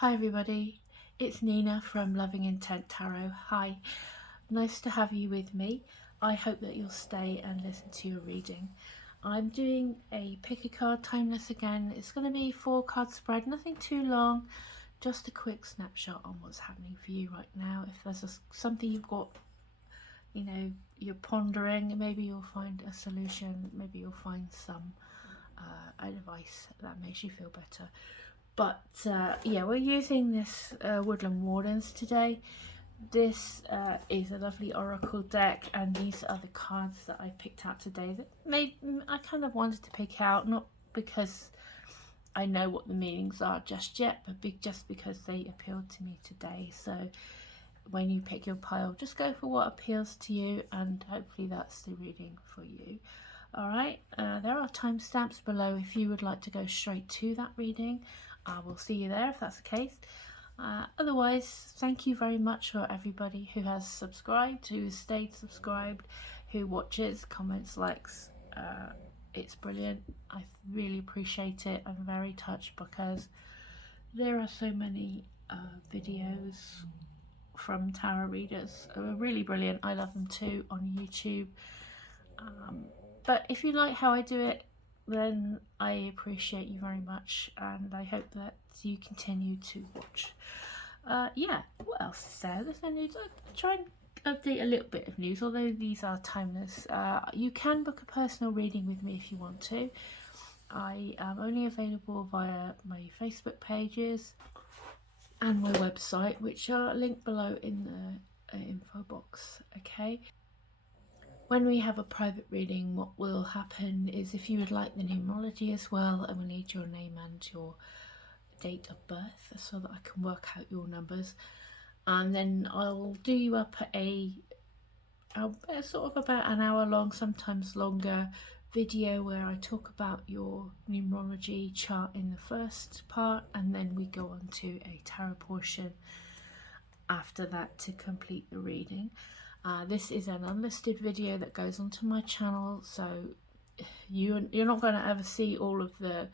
Hi everybody, it's Nina from Loving Intent Tarot. Hi, nice to have you with me. I hope that you'll stay and listen to your reading. I'm doing a pick a card timeless again. It's going to be 4 card spread, nothing too long, just a quick snapshot on what's happening for you right now. If there's something you've got, you're pondering, maybe you'll find a solution, maybe you'll find some advice that makes you feel better. But yeah, we're using this Woodland Wardens today. This is a lovely oracle deck, and these are the cards that I picked out today that I kind of wanted to pick out, not because I know what the meanings are just yet, but just because they appealed to me today. So when you pick your pile, just go for what appeals to you, and hopefully that's the reading for you. Alright, there are timestamps below if you would like to go straight to that reading. I will see you there if that's the case. Otherwise, thank you very much for everybody who has subscribed, who has stayed subscribed, who watches, comments, likes. It's brilliant. I really appreciate it. I'm very touched because there are so many videos from tarot readers who are really brilliant. I love them too on YouTube. But if you like how I do it, then I appreciate you very much, and I hope that you continue to watch. Yeah, what else is there? There's no news. I'll try and update a little bit of news, although these are timeless. You can book a personal reading with me if you want to. I am only available via my Facebook pages and my website, which are linked below in the info box. Okay. When we have a private reading, what will happen is, if you would like the numerology as well, I will need your name and your date of birth so that I can work out your numbers, and then I'll do you up a sort of about an hour long, sometimes longer, video where I talk about your numerology chart in the first part, and then we go on to a tarot portion after that to complete the reading. This is an unlisted video that goes onto my channel, so you're not going to ever see all of the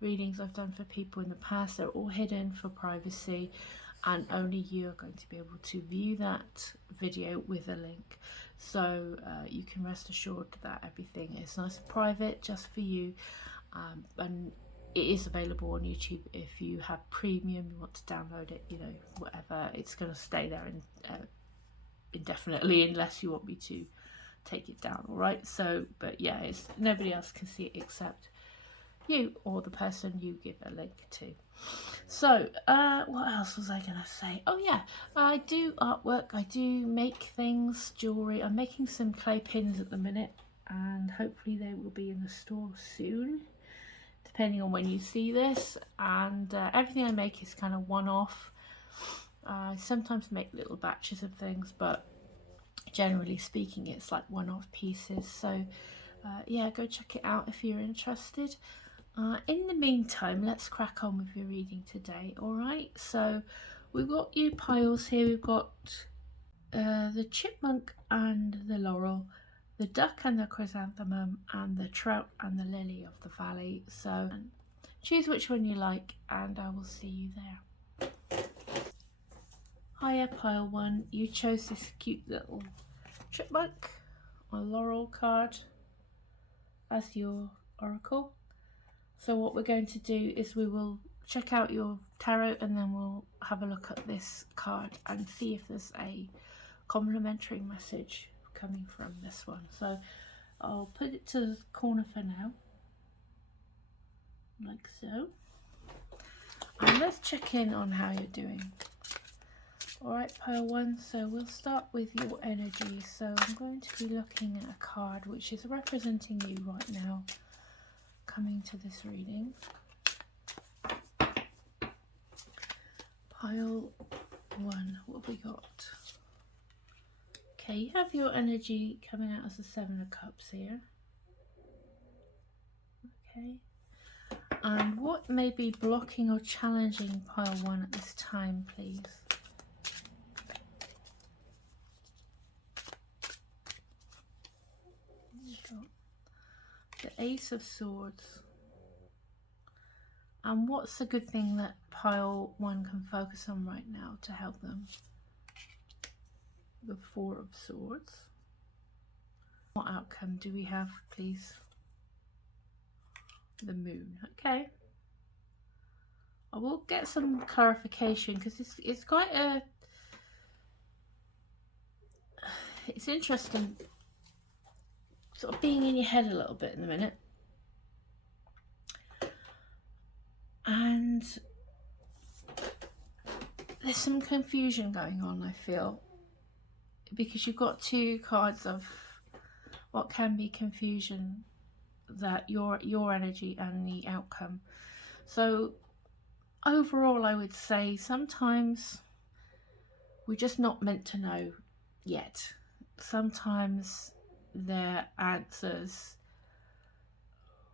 readings I've done for people in the past. They're all hidden for privacy, and only you are going to be able to view that video with a link. So you can rest assured that everything is nice and private, just for you. And it is available on YouTube if you have premium, you want to download it, whatever. It's going to stay there indefinitely unless you want me to take it down. All right, so but yeah, it's nobody else can see it except you or the person you give a link to. So what else was I gonna say? Oh yeah, I do artwork, I do make things, jewelry. I'm making some clay pins at the minute, and hopefully they will be in the store soon, depending on when you see this. And everything I make is kind of one-off. I sometimes make little batches of things, but generally speaking it's like one-off pieces. So yeah, go check it out if you're interested. In the meantime, let's crack on with your reading today. Alright, so we've got your piles here. We've got the chipmunk and the laurel, the duck and the chrysanthemum, and the trout and the lily of the valley. So choose which one you like, and I will see you there. Hiya, pile 1. You chose this cute little chipmunk or laurel card as your oracle. So what we're going to do is we will check out your tarot, and then we'll have a look at this card and see if there's a complimentary message coming from this one. So I'll put it to the corner for now, like so. And let's check in on how you're doing. Alright, pile 1, so we'll start with your energy. So I'm going to be looking at a card which is representing you right now, coming to this reading. Pile 1, what have we got? Okay, you have your energy coming out as the 7 of Cups here. Okay. And what may be blocking or challenging pile 1 at this time, please? The Ace of Swords, And what's a good thing that pile 1 can focus on right now to help them? The 4 of Swords. What outcome do we have, please? The Moon. Okay. I will get some clarification because it's quite a... It's interesting sort of being in your head a little bit in a minute. And there's some confusion going on, I feel, because you've got 2 cards of what can be confusion, that your energy and the outcome. So overall, I would say sometimes we're just not meant to know yet. Sometimes their answers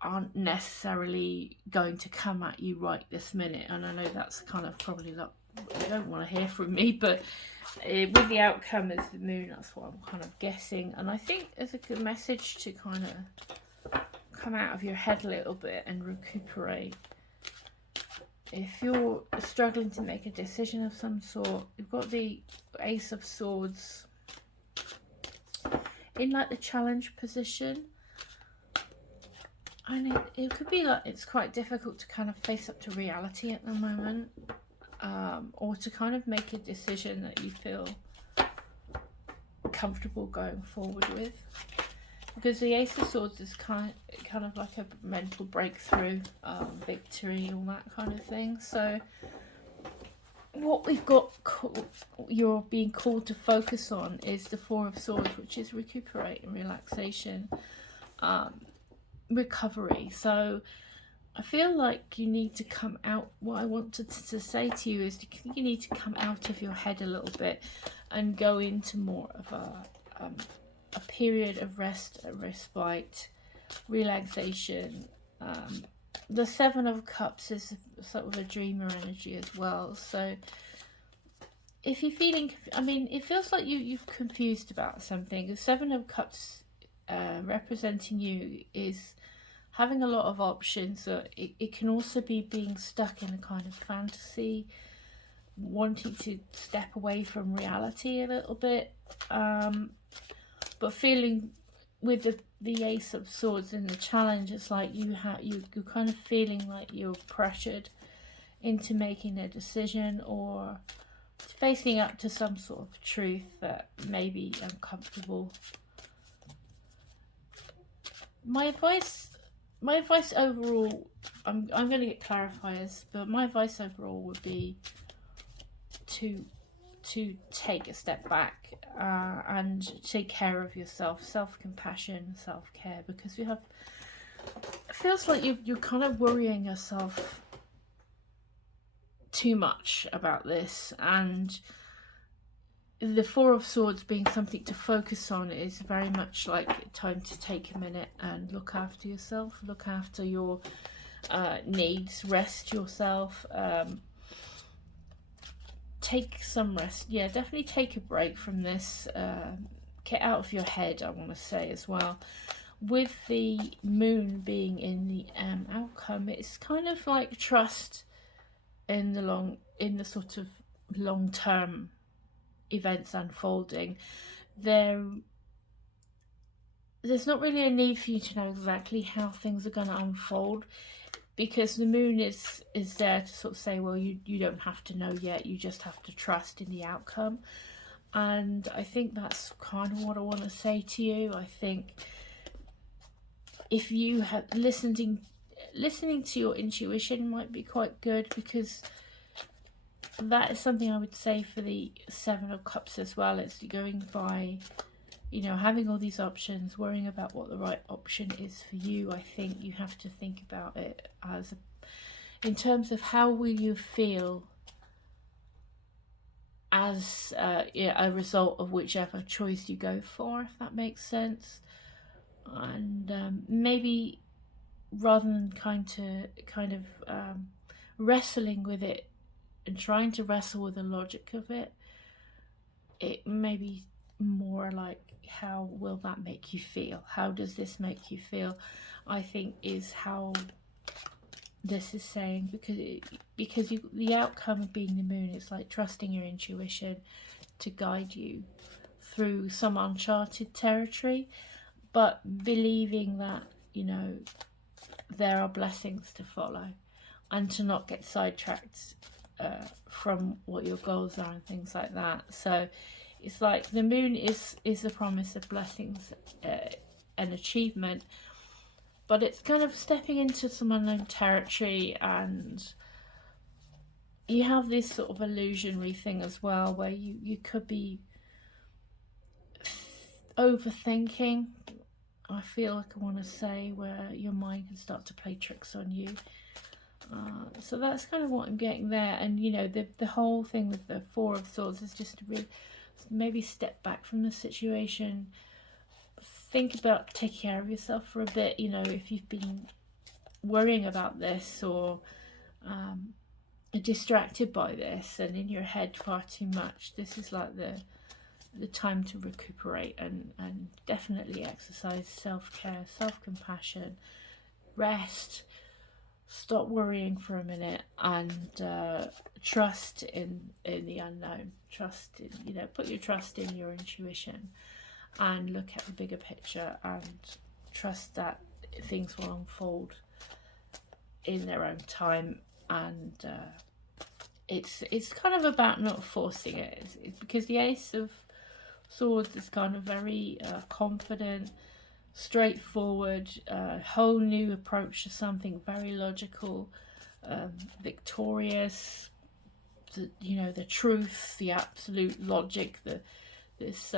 aren't necessarily going to come at you right this minute, and I know that's kind of probably like you don't want to hear from me, but with the outcome as the Moon, that's what I'm kind of guessing. And I think there's a good message to kind of come out of your head a little bit and recuperate. If you're struggling to make a decision of some sort, you've got the Ace of Swords in like the challenge position, and it could be like it's quite difficult to kind of face up to reality at the moment, or to kind of make a decision that you feel comfortable going forward with, because the Ace of Swords is kind of like a mental breakthrough, victory, all that kind of thing. So what we've got, you're being called to focus on, is the 4 of Swords, which is recuperate and relaxation, recovery. So I feel like you need to come out. What I want to say to you is you need to come out of your head a little bit and go into more of a period of rest, a respite, relaxation. The 7 of Cups is sort of a dreamer energy as well. So if you're feeling, I mean, it feels like you've confused about something. The 7 of Cups representing you is having a lot of options. So it can also be being stuck in a kind of fantasy, wanting to step away from reality a little bit, but feeling with the Ace of Swords in the challenge, it's like you're kind of feeling like you're pressured into making a decision or facing up to some sort of truth that may be uncomfortable. My advice overall, I'm going to get clarifiers, but my advice overall would be to take a step back and take care of yourself, self-compassion, self-care, because it feels like you're kind of worrying yourself too much about this, and the 4 of Swords being something to focus on is very much like time to take a minute and look after yourself, look after your needs, rest yourself, take some rest. Yeah, definitely take a break from this, get out of your head, I want to say as well. With the Moon being in the outcome, it's kind of like trust in the sort of long-term events unfolding. There's not really a need for you to know exactly how things are going to unfold, because the Moon is there to sort of say, well, you don't have to know yet, you just have to trust in the outcome. And I think that's kind of what I want to say to you. I think if you have listening to your intuition might be quite good, because that is something I would say for the 7 of Cups as well. It's going by, you know, having all these options, worrying about what the right option is for you. I think you have to think about it as in terms of how will you feel as a result of whichever choice you go for, if that makes sense. And maybe rather than kind of wrestling with it and trying to wrestle with the logic of it, it may be more like, how will that make you feel? How does this make you feel? I think is how this is saying, because the outcome of being the moon, it's like trusting your intuition to guide you through some uncharted territory, but believing that, you know, there are blessings to follow, and to not get sidetracked from what your goals are and things like that. So it's like the moon is the promise of blessings and achievement, but it's kind of stepping into some unknown territory, and you have this sort of illusionary thing as well, where you could be overthinking, I feel like I want to say, where your mind can start to play tricks on you. So that's kind of what I'm getting there. And you know, the whole thing with the Four of Swords is just to really maybe step back from the situation, think about taking care of yourself for a bit. You know, if you've been worrying about this, or distracted by this and in your head far too much, this is like the time to recuperate, and definitely exercise self-care, self-compassion, rest, stop worrying for a minute, and trust in the unknown. Trust in, you know, put your trust in your intuition, and look at the bigger picture, and trust that things will unfold in their own time. And it's kind of about not forcing it. It's because the Ace of Swords is kind of very confident, straightforward, whole new approach to something, very logical, victorious, you know, the truth, the absolute logic, this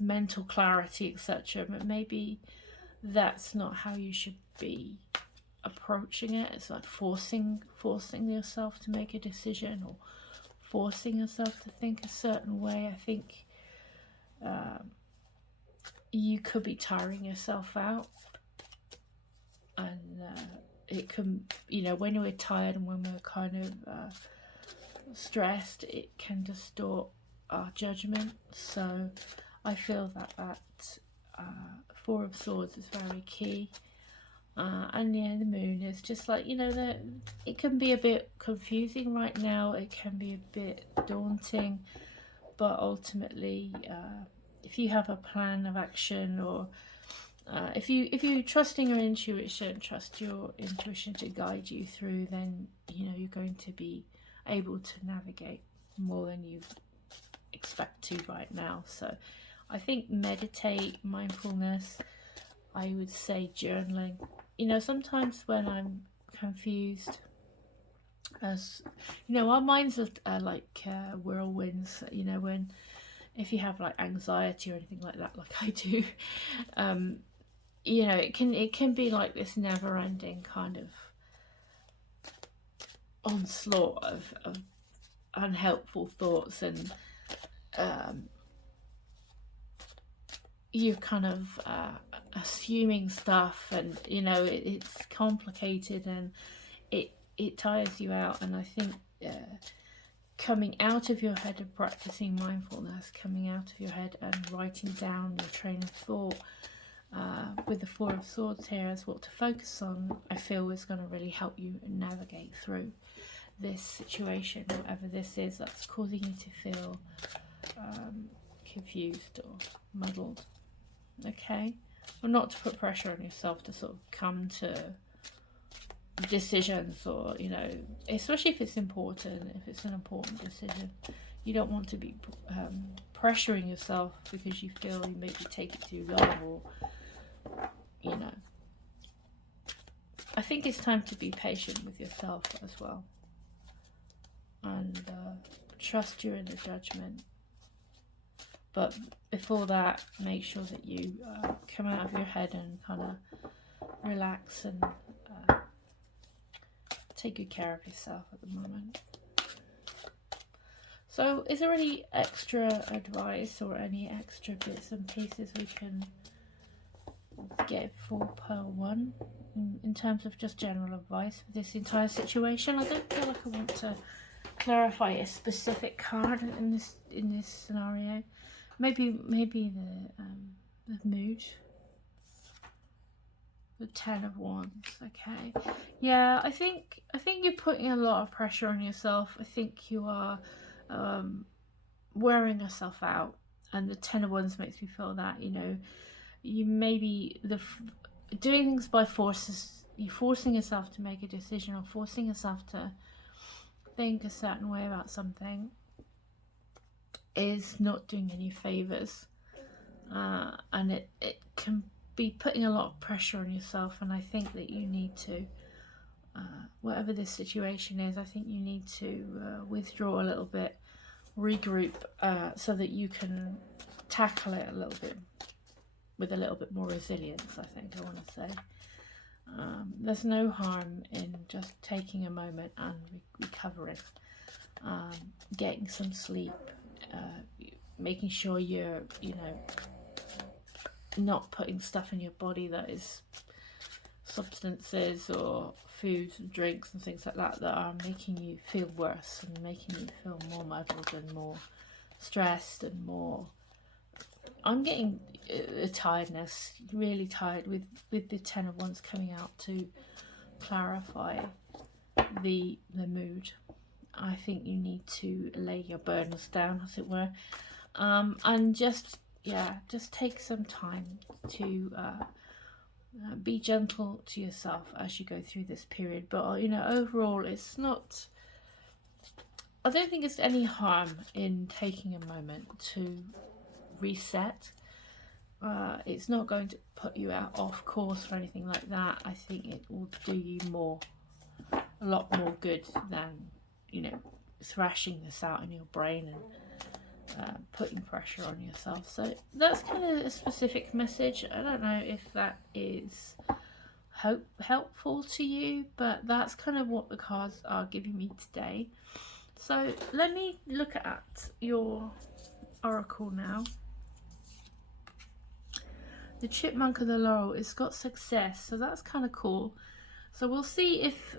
mental clarity, etc. But maybe that's not how you should be approaching it. It's like forcing yourself to make a decision, or forcing yourself to think a certain way. I think you could be tiring yourself out, and it can, you know, when we're tired and when we're kind of stressed, it can distort our judgment. So I feel that Four of Swords is very key. And yeah, the moon is just like, you know, that it can be a bit confusing right now, it can be a bit daunting, but ultimately if you have a plan of action, or if you trust in your intuition, trust your intuition to guide you through, then you know you're going to be able to navigate more than you expect to right now. So I think meditate, mindfulness, I would say journaling. You know, sometimes when I'm confused, as you know, our minds are like whirlwinds. You know, when if you have like anxiety or anything like that, like I do, you know, it can be like this never-ending kind of onslaught of unhelpful thoughts, and you're kind of assuming stuff, and you know, it's complicated, and it tires you out. And I think coming out of your head and practicing mindfulness, coming out of your head and writing down your train of thought with the Four of Swords here as what to focus on, I feel is going to really help you navigate through this situation, whatever this is that's causing you to feel confused or muddled. Okay, well, not to put pressure on yourself to sort of come to decisions, or you know, especially if it's important, if it's an important decision, you don't want to be pressuring yourself because you feel you maybe take it too long, or you know, I think it's time to be patient with yourself as well, and trust your inner judgment. But before that, make sure that you come out of your head and kind of relax and take good care of yourself at the moment. So is there any extra advice or any extra bits and pieces we can get for Pearl 1 in terms of just general advice for this entire situation? I don't feel like I want to clarify a specific card in this scenario. Maybe the mood. The Ten of Wands. Okay. Yeah, I think you're putting a lot of pressure on yourself. I think you are wearing yourself out, and the Ten of Wands makes me feel that, you know, you maybe doing things by forces. You're forcing yourself to make a decision, or forcing yourself to think a certain way about something, is not doing any favors, and it can be putting a lot of pressure on yourself. And I think that you need to, whatever this situation is, I think you need to withdraw a little bit, regroup, so that you can tackle it a little bit with a little bit more resilience. I think I want to say, there's no harm in just taking a moment and recovering, getting some sleep, making sure you're, you know, not putting stuff in your body that is substances or foods and drinks and things like that that are making you feel worse and making you feel more muddled and more stressed and more. I'm getting a tiredness, really tired, with the Ten of Wands coming out to clarify the mood. I think you need to lay your burdens down, as it were, and just take some time to be gentle to yourself as you go through this period. But you know, overall, it's not, I don't think it's any harm in taking a moment to reset. It's not going to put you out off course or anything like that. I think it will do you a lot more good than, you know, thrashing this out in your brain and putting pressure on yourself. So that's kind of a specific message. I don't know if that is helpful to you, but that's kind of what the cards are giving me today. So let me look at your oracle now. The chipmunk and the laurel, it's got success, so that's kind of cool. So we'll see if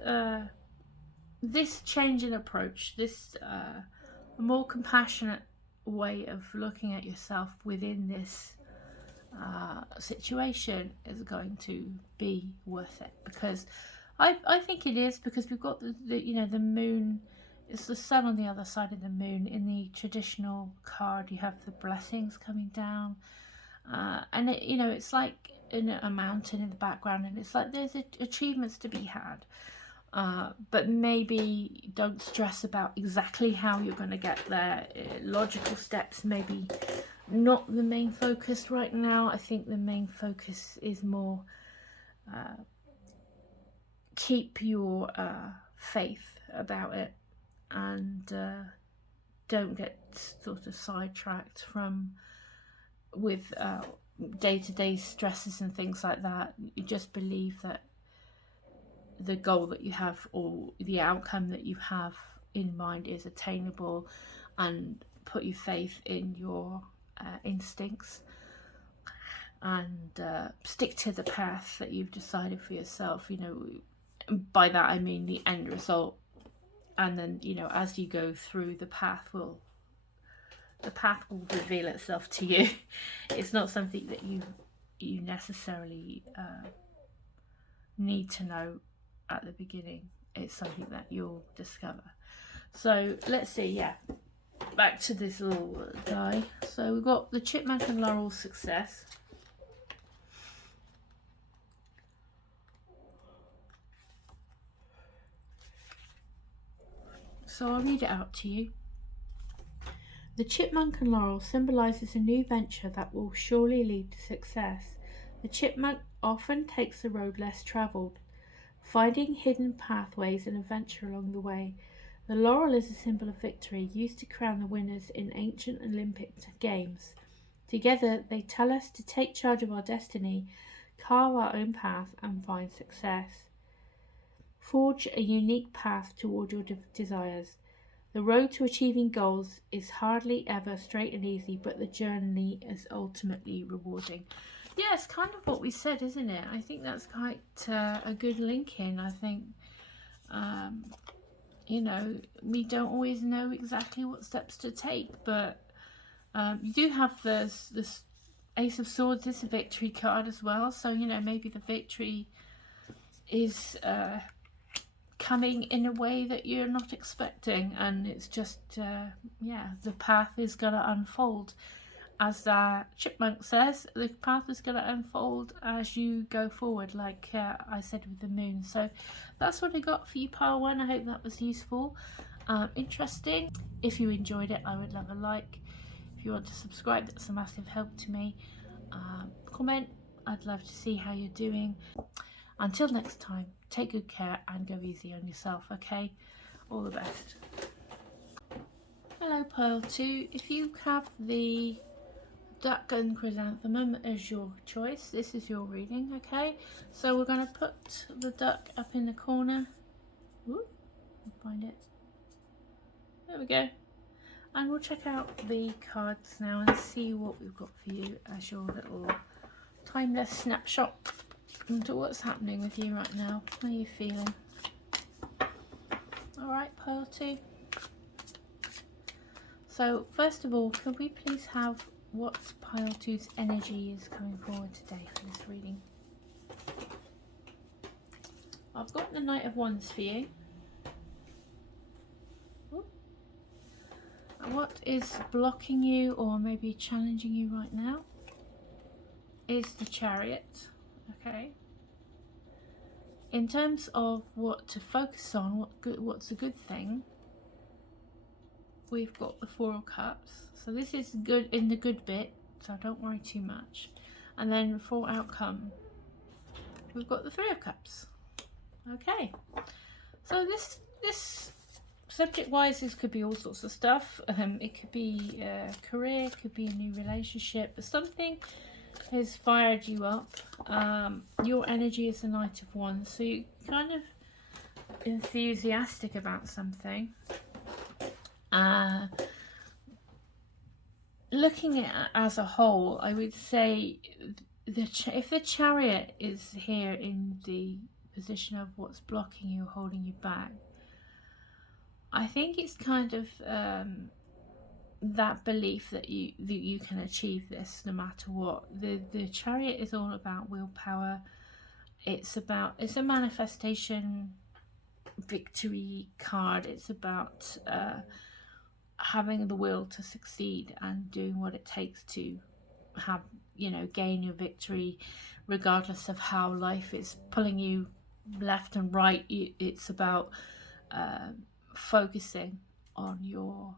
this change in approach, this more compassionate way of looking at yourself within this situation is going to be worth it. Because I think it is, because we've got the you know, the moon. It's the sun on the other side of the moon. In the traditional card, you have the blessings coming down, and it, you know, it's like in a mountain in the background, and it's like there's achievements to be had, but maybe don't stress about exactly how you're going to get there. Logical steps maybe not the main focus right now. I think the main focus is more keep your faith about it, and don't get sort of sidetracked with day-to-day stresses and things like that. You just believe that the goal that you have, or the outcome that you have in mind, is attainable, and put your faith in your instincts, and stick to the path that you've decided for yourself. You know, by that I mean the end result. And then, you know, as you go through, the path will reveal itself to you. It's not something that you necessarily need to know at the beginning. It's something that you'll discover. So let's see, yeah, back to this little guy. So we've got the chipmunk and laurel, success. So I'll read it out to you. The chipmunk and laurel symbolises a new venture that will surely lead to success. The chipmunk often takes the road less travelled, finding hidden pathways and adventure along the way. The laurel is a symbol of victory, used to crown the winners in ancient Olympic games. Together they tell us to take charge of our destiny, carve our own path and find success. Forge a unique path toward your desires. The road to achieving goals is hardly ever straight and easy, but the journey is ultimately rewarding. Yeah, it's kind of what we said, isn't it? I think that's quite a good link in. I think, you know, we don't always know exactly what steps to take, but you do have this Ace of Swords is a victory card as well, so you know, maybe the victory is coming in a way that you're not expecting, and it's just yeah, the path is going to unfold. As the chipmunk says, the path is going to unfold as you go forward, like I said with the moon. So that's what I got for you, pile 1. I hope that was useful, interesting. If you enjoyed it, I would love a like. If you want to subscribe, that's a massive help to me. Comment, I'd love to see how you're doing. Until next time, take good care and go easy on yourself, okay? All the best. Hello, pile 2. If you have the duck and chrysanthemum as your choice, this is your reading, okay? So we're going to put the duck up in the corner. Ooh, find it. There we go. And we'll check out the cards now and see what we've got for you as your little timeless snapshot into what's happening with you right now. How are you feeling? Alright, pile 2. So first of all, could we please have what pile 2's energy is coming forward today for this reading? I've got the Knight of Wands for you. Ooh. And what is blocking you or maybe challenging you right now is the Chariot. Okay. In terms of what to focus on, what's a good thing, we've got the Four of Cups. So this is good in the good bit, so don't worry too much. And then for outcome, we've got the Three of Cups. Okay. So this subject-wise, this could be all sorts of stuff. It could be a career, it could be a new relationship, but something has fired you up. Your energy is the Knight of Wands, so you're kind of enthusiastic about something. Looking at it as a whole, I would say if the Chariot is here in the position of what's blocking you, holding you back, I think it's kind of that belief that you can achieve this no matter what. The Chariot is all about willpower. It's a manifestation victory card. It's about having the will to succeed and doing what it takes to have, you know, gain your victory regardless of how life is pulling you left and right. It's about focusing on your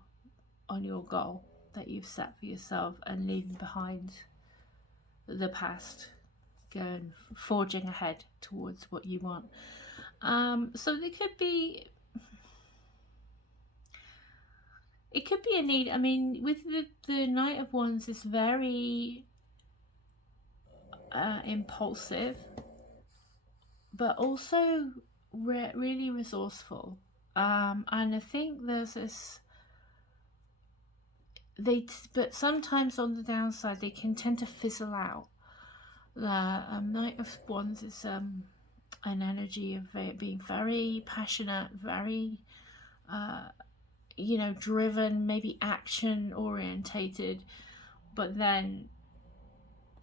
goal that you've set for yourself and leaving behind the past, going forging ahead towards what you want. So there could be, it could be a need. I mean, with the Knight of Wands is very impulsive, but also really resourceful. And I think there's this, but sometimes on the downside they can tend to fizzle out. The Knight of Wands is an energy of being very passionate, very you know, driven, maybe action orientated, but then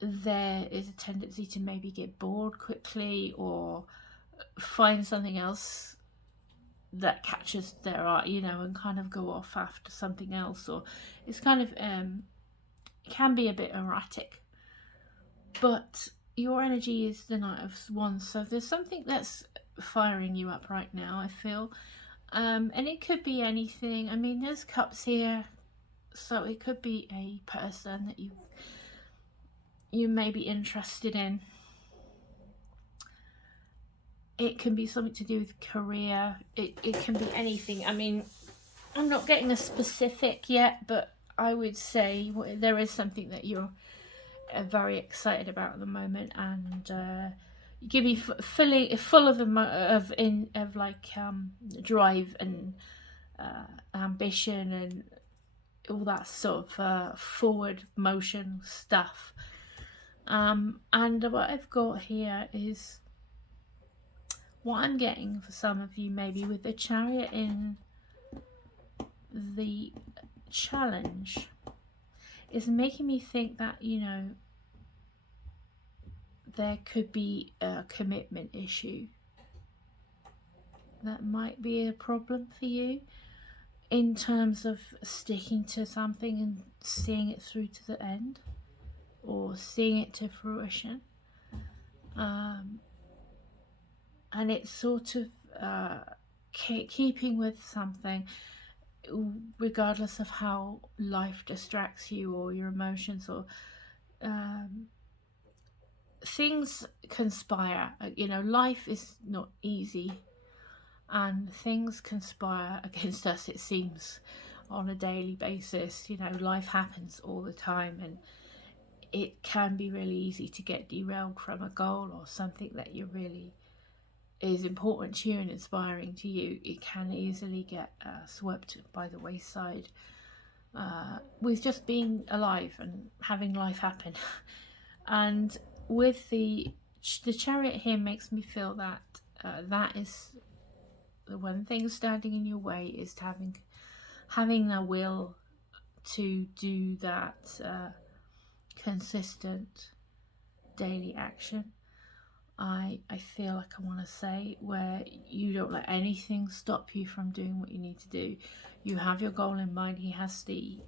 there is a tendency to maybe get bored quickly or find something else that catches their eye, you know, and kind of go off after something else, or it's kind of can be a bit erratic. But your energy is the Knight of Wands, so there's something that's firing you up right now, I feel. And it could be anything. I mean, there's cups here, so it could be a person that you may be interested in. It can be something to do with career. It can be anything. I mean, I'm not getting a specific yet, but I would say there is something that you're very excited about at the moment, and you can be full of like drive and ambition and all that sort of forward motion stuff. And what I've got here is what I'm getting for some of you, maybe with the Chariot in the challenge, is making me think that, you know, there could be a commitment issue that might be a problem for you in terms of sticking to something and seeing it through to the end, or seeing it to fruition. And it's sort of keeping with something, regardless of how life distracts you or your emotions, or things conspire. You know, life is not easy, and things conspire against us, it seems, on a daily basis. You know, life happens all the time, and it can be really easy to get derailed from a goal or something that you really is important to you and inspiring to you. It can easily get swept by the wayside with just being alive and having life happen. And with the Chariot here makes me feel that that is the one thing standing in your way, is having the will to do that consistent daily action. I feel like I want to say, where you don't let anything stop you from doing what you need to do. You have your goal in mind. He has the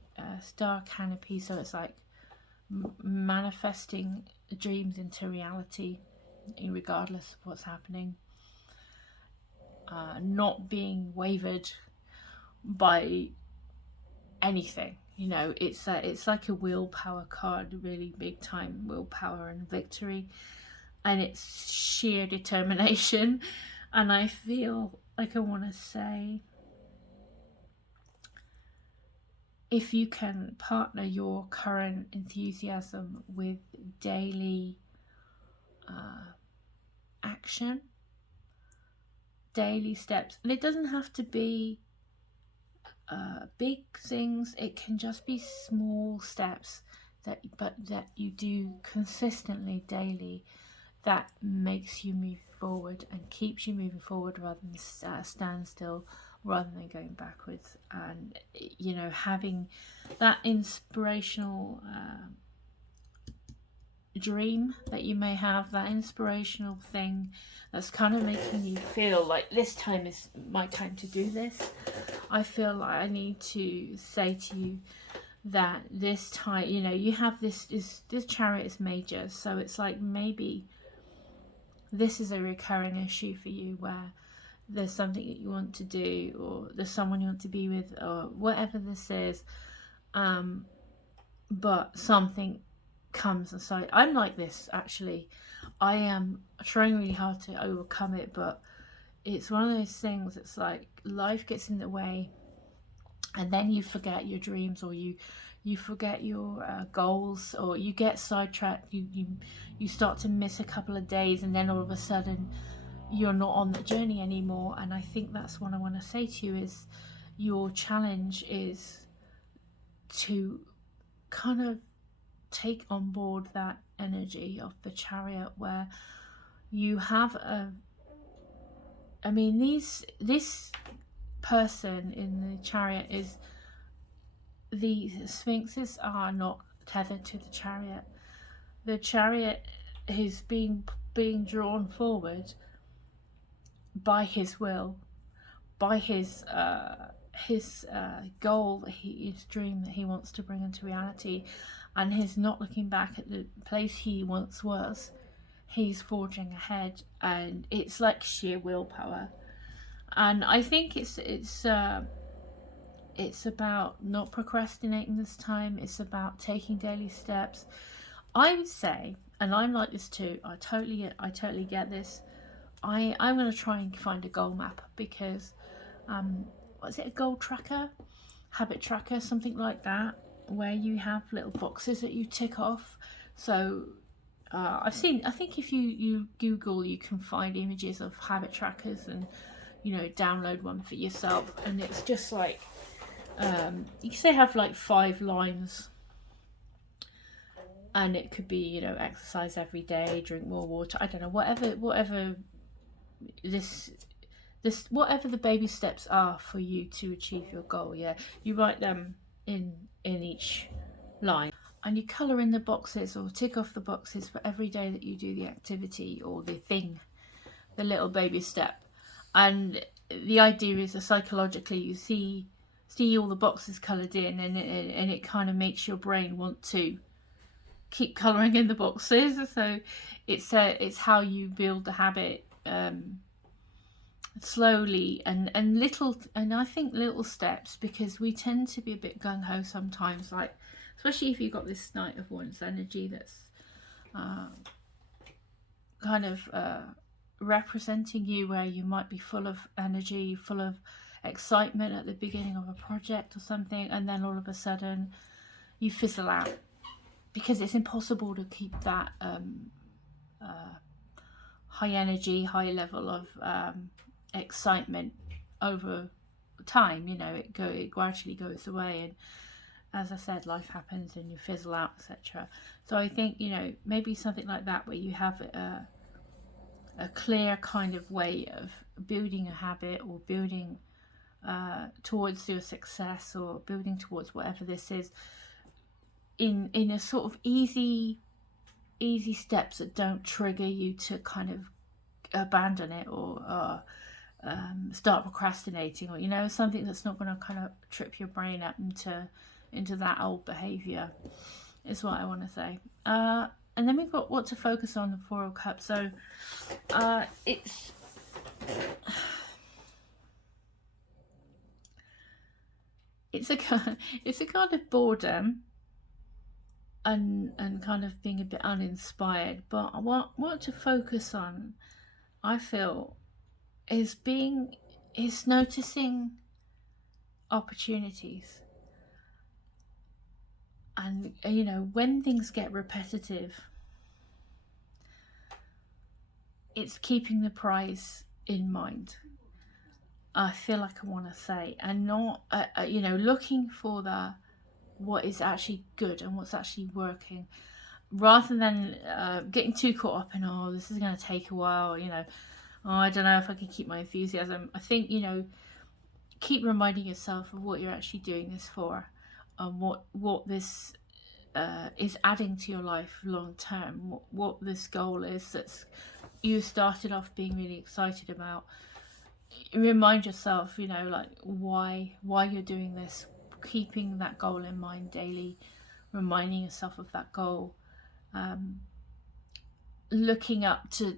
star canopy, so it's like manifesting dreams into reality, regardless of what's happening. Not being wavered by anything. You know, it's like a willpower card, really big time willpower and victory, and it's sheer determination. And I feel like I want to say, if you can partner your current enthusiasm with daily action, daily steps, and it doesn't have to be big things, it can just be small steps that you do consistently daily, that makes you move forward and keeps you moving forward rather than stand still, rather than going backwards. And you know, having that inspirational dream that you may have, that inspirational thing that's kind of making you feel like this time is my time to do this. I feel like I need to say to you that this time, you know, you have this Chariot is major, so it's like maybe this is a recurring issue for you, where there's something that you want to do, or there's someone you want to be with, or whatever this is, but something comes aside. I'm like this, actually. I am trying really hard to overcome it, but it's one of those things, it's like life gets in the way, and then you forget your dreams, or you forget your goals, or you get sidetracked, you start to miss a couple of days, and then all of a sudden you're not on the journey anymore. And I think that's what I want to say to you, is your challenge is to kind of take on board that energy of the Chariot, where you have this person in the Chariot is, the Sphinxes are not tethered to the Chariot. The Chariot is being drawn forward by his will, by his goal, his dream that he wants to bring into reality, and he's not looking back at the place he once was. He's forging ahead, and it's like sheer willpower. And I think it's about not procrastinating this time. It's about taking daily steps. I would say, and I'm like this too, I totally get this. I'm going to try and find a goal map, because what's it, a goal tracker, habit tracker, something like that, where you have little boxes that you tick off. So I think if you Google, you can find images of habit trackers, and you know, download one for yourself. And it's just like you can say have like 5 lines, and it could be, you know, exercise every day, drink more water, I don't know, whatever whatever the baby steps are for you to achieve your goal. Yeah, you write them in each line. and you colour in the boxes or tick off the boxes for every day that you do the activity or the thing, the little baby step. And the idea is that psychologically you see all the boxes coloured in, and it kind of makes your brain want to keep colouring in the boxes. So it's how you build the habit, slowly and little, and I think little steps, because we tend to be a bit gung-ho sometimes, like especially if you've got this Knight of Wands energy that's kind of representing you, where you might be full of energy, full of excitement at the beginning of a project or something, and then all of a sudden you fizzle out, because it's impossible to keep that high energy, high level of excitement over time. You know, it gradually goes away, and as I said, life happens and you fizzle out, etc. So I think, you know, maybe something like that, where you have a clear kind of way of building a habit, or building towards your success, or building towards whatever this is, in a sort of easy steps that don't trigger you to kind of abandon it, or start procrastinating, or, you know, something that's not going to kind of trip your brain up into that old behavior, is what I want to say. And then we've got what to focus on, the Four of Cups. So it's a kind of boredom and kind of being a bit uninspired. But what to focus on, I feel, is noticing opportunities. And, you know, when things get repetitive, it's keeping the prize in mind, I feel like I want to say, and not you know, looking for what is actually good and what's actually working, rather than getting too caught up in, oh, this is going to take a while, you know, oh, I don't know if I can keep my enthusiasm. I think, you know, keep reminding yourself of what you're actually doing this for, and what this is adding to your life long term, what this goal is that's you started off being really excited about. Remind yourself, you know, like why you're doing this, keeping that goal in mind daily, reminding yourself of that goal, looking up to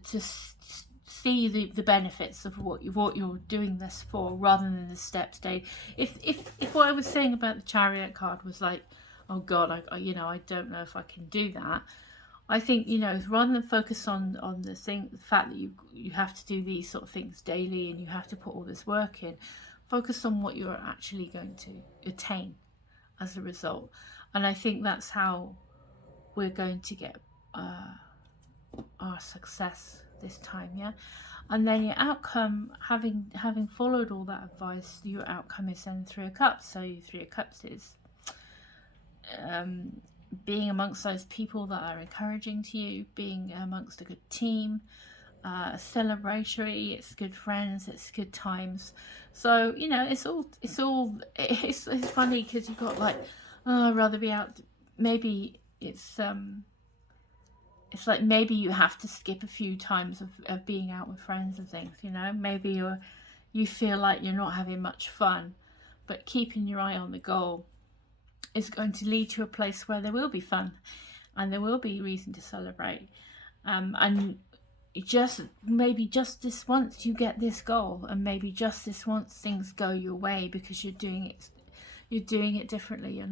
see the benefits of what you're doing this for, rather than the steps day. If what I was saying about the Chariot card was like, oh God, you know, I don't know if I can do that, I think, you know, rather than focus on the fact that you have to do these sort of things daily and you have to put all this work in, focus on what you're actually going to attain as a result. And I think that's how we're going to get our success this time, yeah. And then your outcome, having followed all that advice, your outcome is then Three of Cups. So your Three of Cups is being amongst those people that are encouraging to you, being amongst a good team, celebratory, it's good friends, it's good times. So, you know, it's funny, because you've got like, oh, I'd rather be out. Maybe it's like, maybe you have to skip a few times of being out with friends and things, you know. Maybe you feel like you're not having much fun, but keeping your eye on the goal is going to lead to a place where there will be fun and there will be reason to celebrate. And maybe just this once you get this goal, and maybe just this once things go your way, because you're doing it differently. You're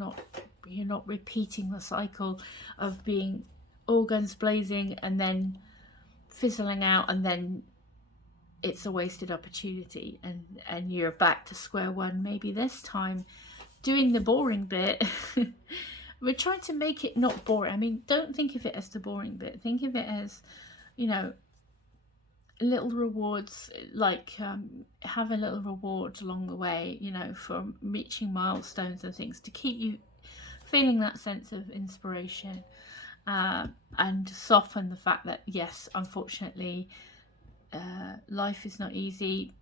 not repeating the cycle of being all guns blazing and then fizzling out, and then it's a wasted opportunity, and you're back to square one. Maybe this time doing the boring bit. We're trying to make it not boring. I mean, don't think of it as the boring bit. Think of it as, you know, little rewards, like have a little reward along the way, you know, for reaching milestones and things, to keep you feeling that sense of inspiration, and soften the fact that, yes, unfortunately, life is not easy.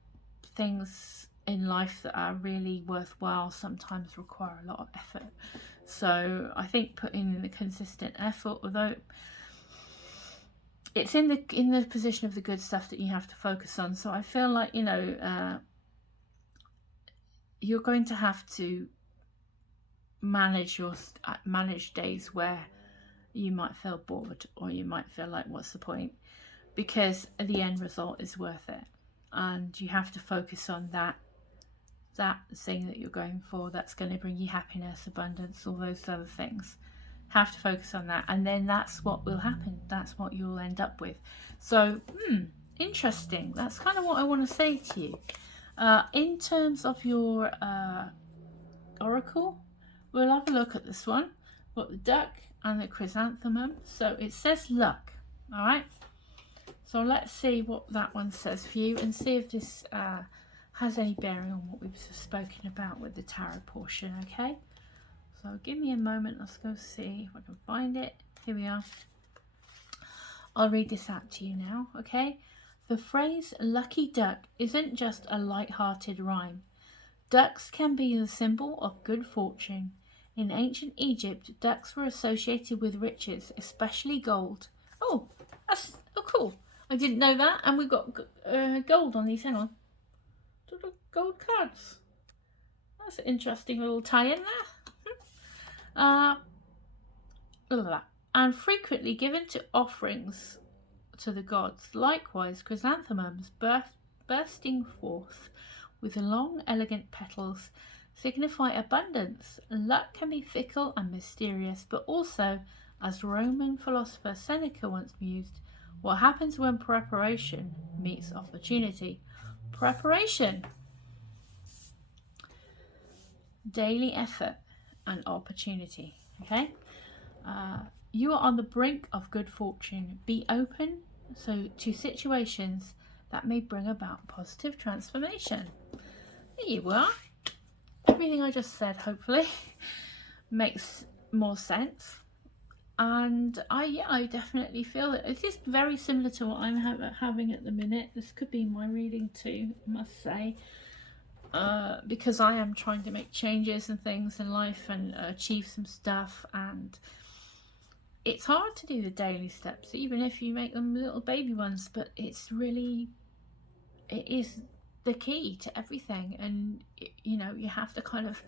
Things in life that are really worthwhile sometimes require a lot of effort. So I think putting in the consistent effort, although it's in the position of the good stuff that you have to focus on. So I feel like, you know, you're going to have to manage days where you might feel bored, or you might feel like, what's the point? Because the end result is worth it, and you have to focus on that thing that you're going for, that's going to bring you happiness, abundance, all those other things. Have to focus on that, and then that's what will happen. That's what you'll end up with. So interesting. That's kind of what I want to say to you. In terms of your oracle, we'll have a look at this one. We've got the duck and the chrysanthemum. So it says luck. All right. So let's see what that one says for you, and see if this has any bearing on what we've spoken about with the tarot portion. Okay. So give me a moment. Let's go see if I can find it. Here we are. I'll read this out to you now. Okay. The phrase lucky duck isn't just a light-hearted rhyme. Ducks can be the symbol of good fortune. In ancient Egypt, ducks were associated with riches, especially gold. Oh, that's cool. I didn't know that. And we've got gold on these. Hang on. Gold cards. That's an interesting little tie-in there. And frequently given to offerings to the gods. Likewise, chrysanthemums bursting forth with long, elegant petals signify abundance. Luck can be fickle and mysterious, but also, as Roman philosopher Seneca once mused, what happens when preparation meets opportunity? Preparation, daily effort, and opportunity. Okay, you are on the brink of good fortune. Be open to situations that may bring about positive transformation. There you are. Everything I just said hopefully makes more sense. And I definitely feel it. It's just very similar to what I'm having at the minute. This could be my reading too, I must say, because I am trying to make changes and things in life and achieve some stuff, and it's hard to do the daily steps, even if you make them little baby ones, but it is the key to everything. And you know, you have to kind of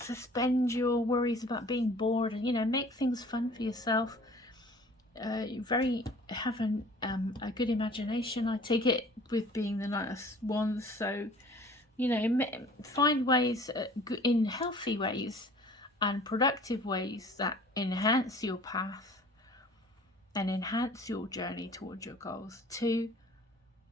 suspend your worries about being bored, and you know, make things fun for yourself. Have a good imagination, I take it, with being the nice ones. So you know, find ways in healthy ways and productive ways that enhance your path and enhance your journey towards your goals, to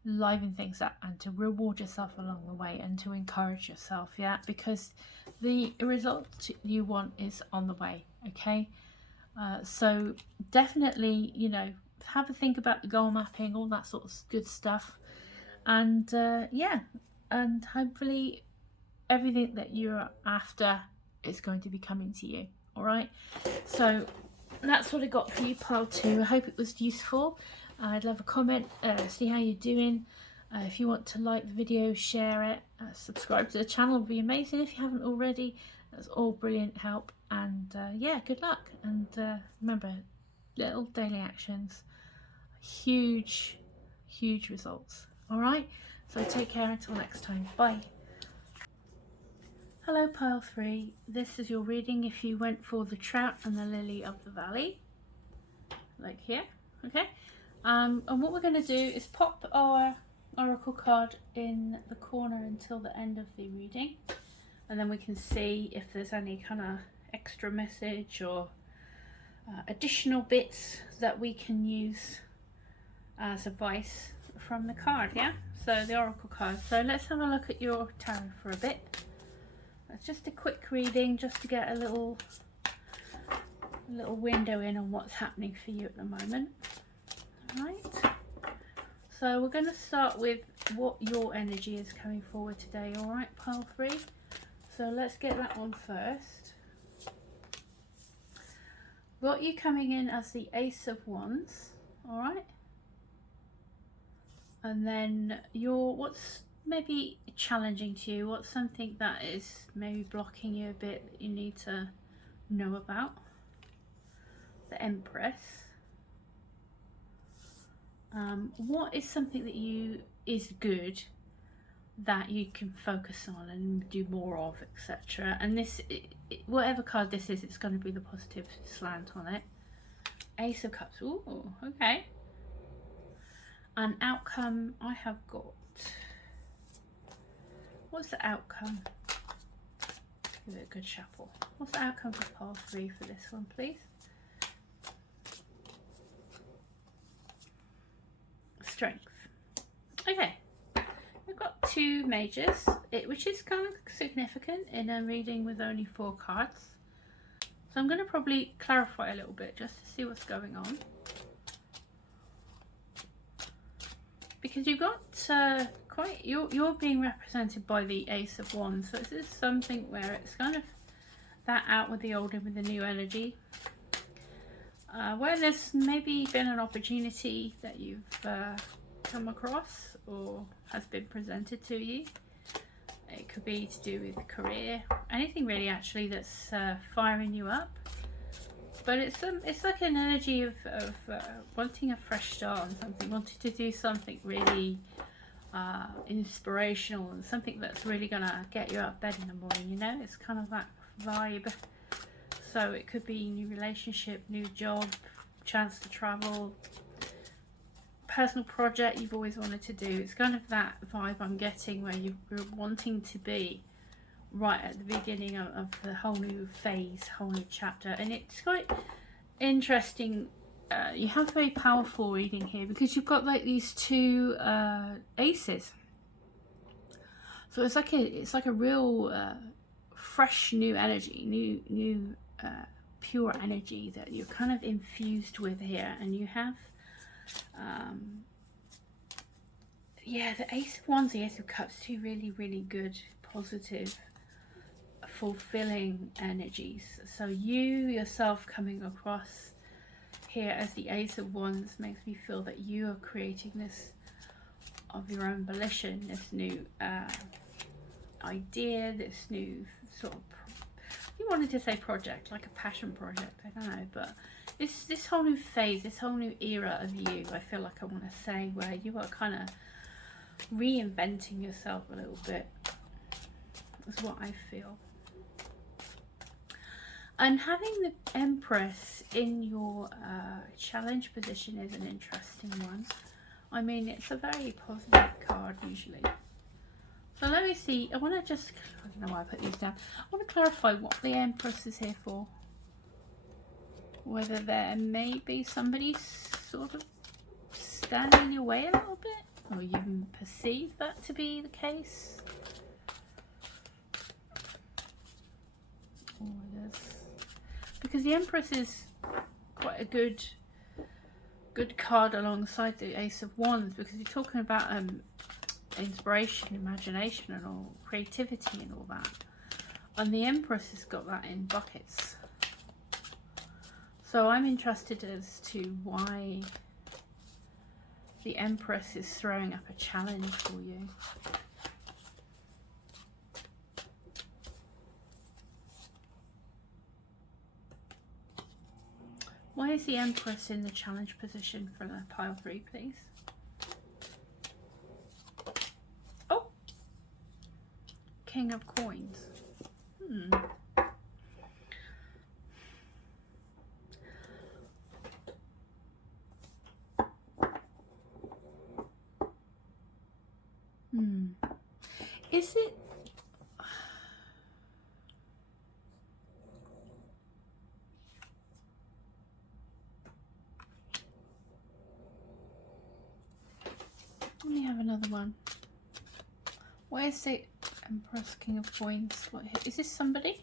liven things up and to reward yourself along the way and to encourage yourself. Yeah, because the result you want is on the way. Okay, so definitely, you know, have a think about the goal mapping, all that sort of good stuff, and yeah, and hopefully everything that you're after is going to be coming to you. All right, so that's what I got for you, pile 2. I hope it was useful. I'd love a comment, see how you're doing. If you want to like the video, share it, subscribe to the channel would be amazing if you haven't already. That's all brilliant help. And yeah, good luck. And remember, little daily actions, huge results. All right, so take care until next time. Bye. Hello, pile 3. This is your reading if you went for the trout and the lily of the valley, like here. Okay. And what we're going to do is pop our oracle card in the corner until the end of the reading, and then we can see if there's any kind of extra message or additional bits that we can use as advice from the card. Yeah, so the oracle card. So let's have a look at your tarot for a bit. It's just a quick reading, just to get a little window in on what's happening for you at the moment. Right, so we're going to start with what your energy is coming forward today. All right, pile 3. So let's get that one first. Got you coming in as the Ace of Wands. All right, and then what's maybe challenging to you? What's something that is maybe blocking you a bit that you need to know about? The Empress. What is something that is good that you can focus on and do more of, etc. And this, whatever card this is, it's going to be the positive slant on it. Ace of Cups. Ooh, okay. An outcome I have got. What's the outcome? Give it a good shuffle. What's the outcome for pile 3 for this one, please? Strength. Okay. We've got 2 majors, which is kind of significant in a reading with only 4 cards. So I'm going to probably clarify a little bit just to see what's going on. Because you've got you're being represented by the Ace of Wands, so this is something where it's kind of that out with the old and with the new energy. Where there's maybe been an opportunity that you've come across or has been presented to you. It could be to do with career, anything really actually that's firing you up. But it's like an energy of wanting a fresh start on something, wanting to do something really inspirational and something that's really gonna get you out of bed in the morning, you know? It's kind of that vibe. So it could be new relationship, new job, chance to travel, personal project you've always wanted to do. It's kind of that vibe I'm getting where you're wanting to be right at the beginning of the whole new phase, whole new chapter. And it's quite interesting. You have a very powerful reading here because you've got like these 2 aces. So it's like a real fresh new energy, new pure energy that you're kind of infused with here. And you have yeah, the Ace of Wands, the Ace of Cups, 2 really, really good, positive, fulfilling energies. So you yourself coming across here as the Ace of Wands makes me feel that you are creating this of your own volition, this new idea, this new sort of, you wanted to say project, like a passion project, I don't know, but this whole new phase, this whole new era of you, I feel like I want to say, where you are kind of reinventing yourself a little bit, is what I feel. And having the Empress in your challenge position is an interesting one. I mean, it's a very positive card usually. So let me see, I want to just, I don't know why I put these down, I want to clarify what the Empress is here for. Whether there may be somebody sort of standing in your way a little bit, or you even perceive that to be the case. Oh, it is. Because the Empress is quite a good card alongside the Ace of Wands, because you're talking about inspiration, imagination and all, creativity and all that. And the Empress has got that in buckets. So I'm interested as to why the Empress is throwing up a challenge for you. Why is the Empress in the challenge position for the pile 3, please? Oh! King of Coins. Is it... Let me have another one. Where's the Empress, King of Coins? What, is this somebody?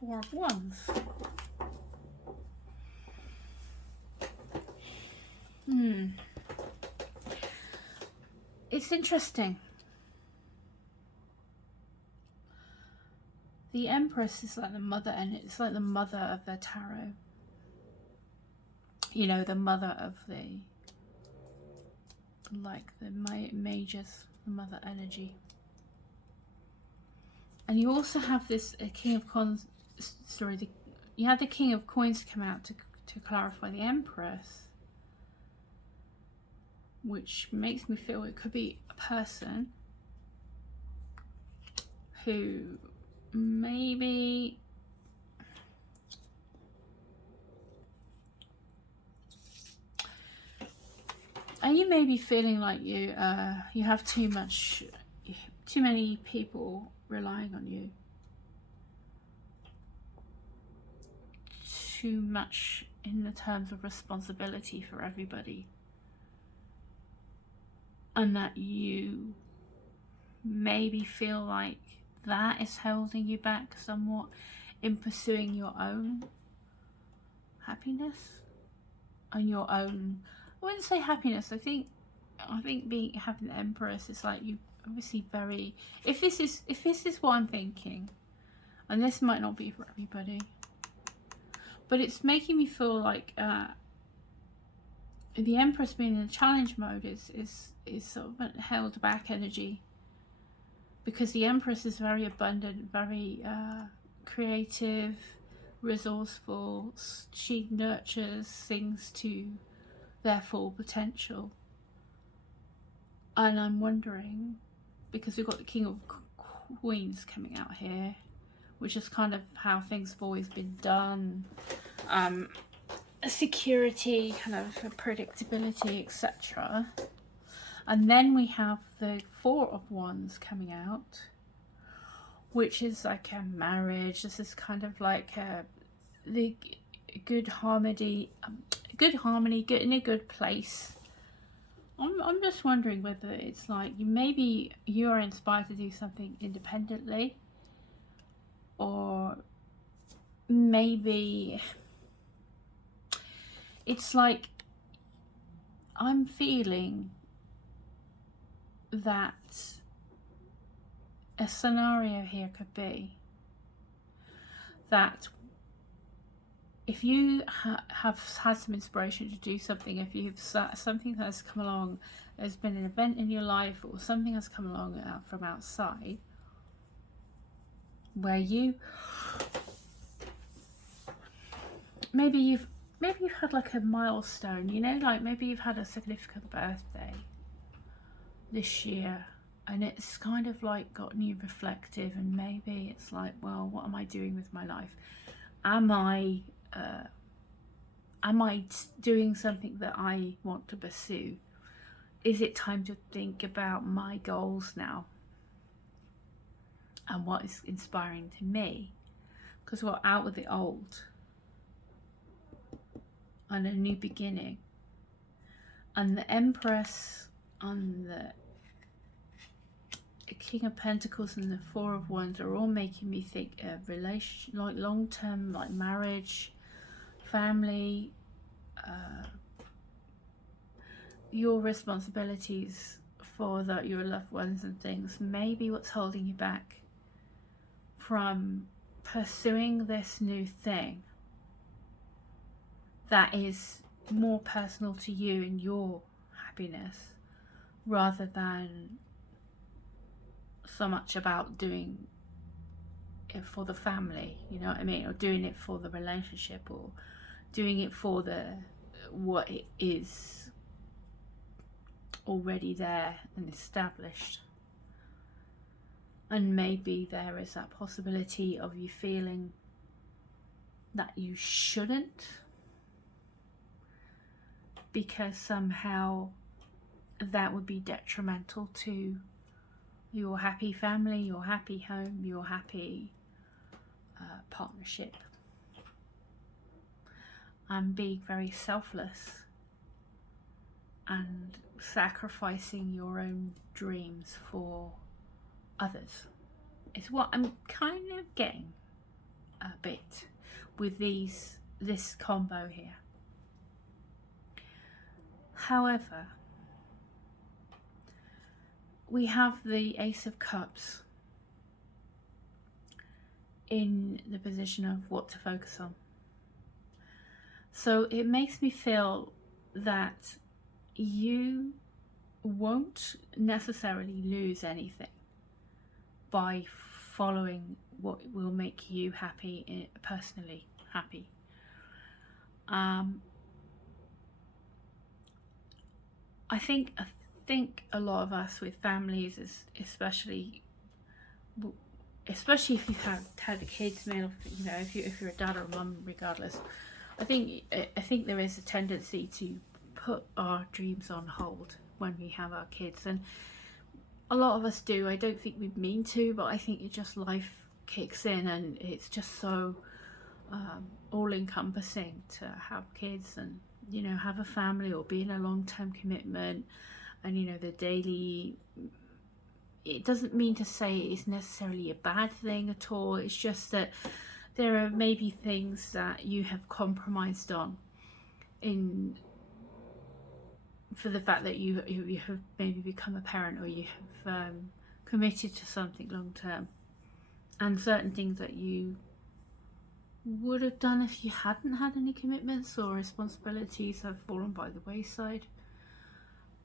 4 of Wands. It's interesting. The Empress is like the mother, and it's like the mother of the tarot. You know, the mother of the like the mages, the mother energy. And you also have this King of Coins, sorry, you have the King of Coins come out to clarify the Empress, which makes me feel it could be a person who maybe are you maybe feeling like you have too many people relying on you, too much in the terms of responsibility for everybody, and that you maybe feel like that is holding you back somewhat in pursuing your own happiness and your own, I wouldn't say happiness, I think having the Empress is like, you obviously very, if this is what I'm thinking, and this might not be for everybody, but it's making me feel like the Empress being in a challenge mode is sort of a held back energy, because the Empress is very abundant, very creative, resourceful. She nurtures things to their full potential. And I'm wondering, because we've got the King of Queens coming out here, which is kind of how things have always been done, security, kind of predictability, etc. And then we have the Four of Wands coming out, which is like a marriage. This is kind of like the good harmony, good in a good place. I'm just wondering whether it's like maybe you are inspired to do something independently, or maybe it's like I'm feeling that a scenario here could be that if you have had some inspiration to do something, if you've something has come along, there's been an event in your life, or something has come along from outside, where you maybe you've had like a milestone, you know, like maybe you've had a significant birthday this year, and it's kind of like gotten you reflective, and maybe it's like, well, what am I doing with my life? Am I doing something that I want to pursue? Is it time to think about my goals now and what is inspiring to me? Because we're out with the old and a new beginning. And the Empress and the King of Pentacles and the Four of Wands are all making me think of relation, like long-term, like marriage, family, your responsibilities for your loved ones and things. Maybe what's holding you back from pursuing this new thing that is more personal to you and your happiness, rather than so much about doing it for the family, you know what I mean, or doing it for the relationship, or doing it for what it is already there and established. And maybe there is that possibility of you feeling that you shouldn't, because somehow that would be detrimental to your happy family, your happy home, your happy partnership, and being very selfless and sacrificing your own dreams for others is what I'm kind of getting a bit with this combo here. However, we have the Ace of Cups in the position of what to focus on. So it makes me feel that you won't necessarily lose anything by following what will make you happy, personally happy. I think a lot of us with families, especially if you've had a kids, male, you know, if you're a dad or a mum, regardless, I think there is a tendency to put our dreams on hold when we have our kids, and a lot of us do. I don't think we mean to, but I think it just, life kicks in, and it's just so all-encompassing to have kids and, you know, have a family or be in a long-term commitment, and, you know, the daily. It doesn't mean to say it's necessarily a bad thing at all. It's just that there are maybe things that you have compromised on for the fact that you have maybe become a parent, or you have committed to something long term, and certain things that you would have done if you hadn't had any commitments or responsibilities have fallen by the wayside.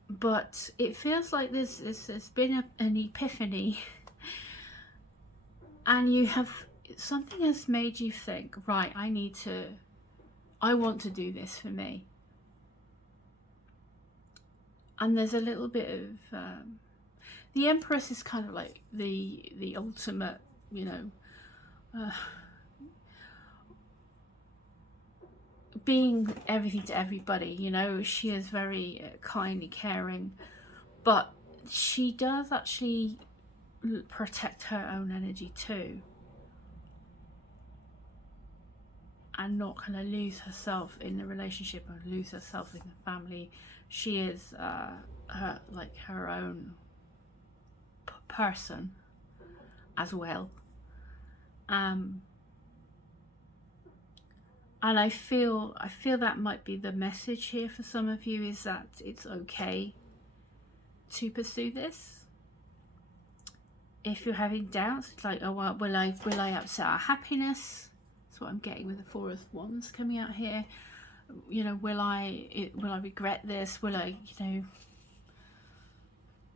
But it feels like there's been an epiphany, and something has made you think, right, I want to do this for me. And there's a little bit of the Empress is kind of like the ultimate, you know, being everything to everybody. You know, she is very kindly caring, but she does actually protect her own energy too, and not kind of lose herself in the relationship or lose herself in the family. She is her own person as well. And I feel that might be the message here for some of you, is that it's okay to pursue this. If you're having doubts, it's like, oh well, will I upset our happiness? That's what I'm getting with the Four of Wands coming out here. You know, will I regret this? Will I, you know,